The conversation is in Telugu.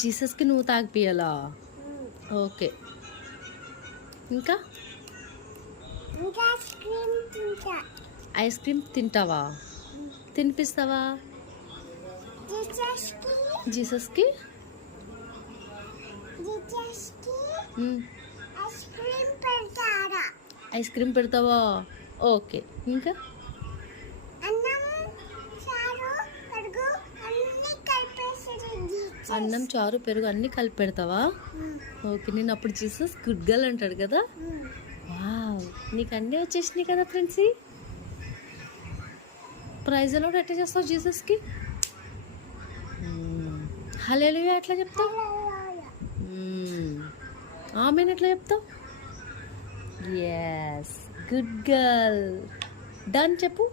జీసస్కి నువ్వు తాగిపియాలా? ఓకే. ఇంకా ఐస్ క్రీమ్ తింటావా? తినిపిస్తావా జీసస్కి? ఐస్ క్రీమ్ పెడతావా? ఓకే. ఇంకా అన్నం, చారు, పెరుగు అన్నీ కలిపి పెడతావా? ఓకే. నేను అప్పుడు జీసస్ గుడ్ గర్ల్ అంటాడు కదా. వావ్, నీకు అన్నీ వచ్చేసినాయి కదా ఫ్రెండ్స్. ప్రైజ్ ఎలా ఎట్లా చేస్తావు జీసస్కి? హల్లెలూయా ఎట్లా చెప్తావు? ఆమెన్ ఎట్లా చెప్తావు? Yes, good girl. డన్ చెప్పు.